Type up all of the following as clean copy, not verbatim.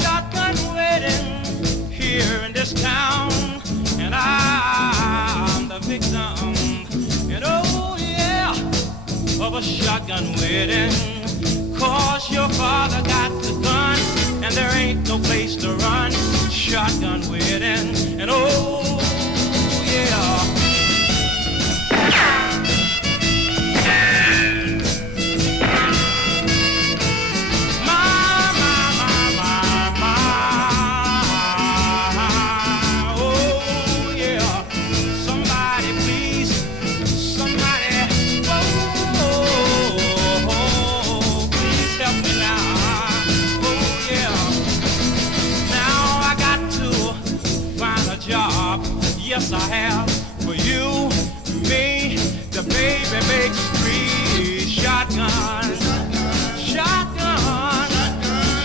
shotgun wedding here in this town, and I'm the victim, and oh yeah, of a shotgun wedding. 'Cause your father got the gun, and there ain't no place to run. Shotgun wedding, and oh yeah. Yes, I have. For you, me, the baby makes three. Shotgun, shotgun,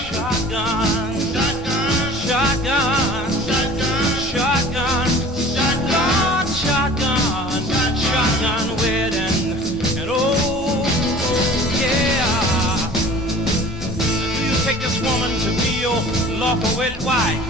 shotgun, shotgun, shotgun, shotgun, shotgun, shotgun wedding. And oh, yeah. Do you take this woman to be your lawful wedded wife?